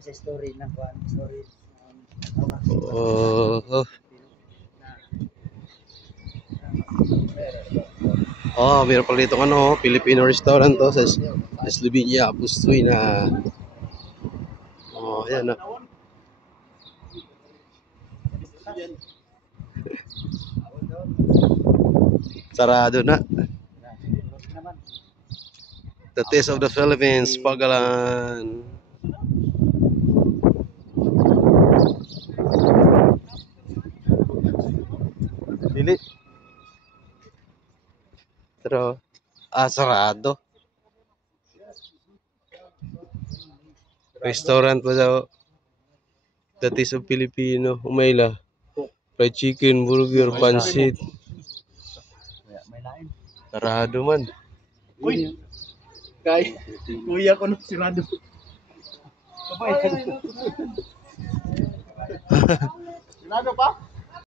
sa story na kuan story. Oh. Oh, meron pala dito ano, Filipino restaurant to sa Slovenia, Pustoy na. Oh, ayan na. Sarado na. The Taste of the Philippines, Pagalan. Dili. Pero, sarado. Restaurant pa daw. The Taste of Filipino. Umayla. Fried chicken, burger, pansit. May lain. Sarado man. Uy. Kay kuya ko no sirado. Kapay. Sirado pa?